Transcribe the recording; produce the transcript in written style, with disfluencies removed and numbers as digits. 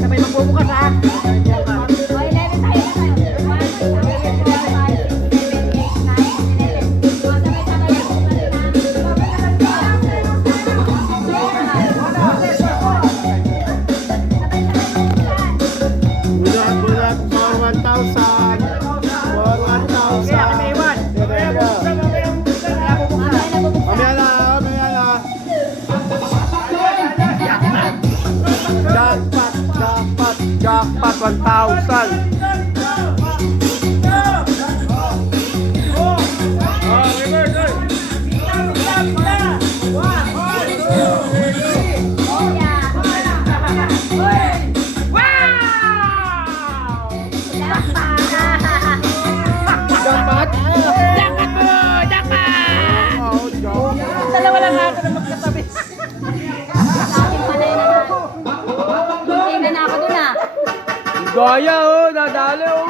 sabay magbubukas ha. Bulat for 1,000. For 1,000. Mamaya na, mamaya na. Jackpot, jackpot, jackpot 1,000. Jackpot? Jackpot mo! Jackpot! Oh, jackpot. Dalawa lang ako na magkatabi. Tingnan na ako dun ah. Gaya oh, nadali oh.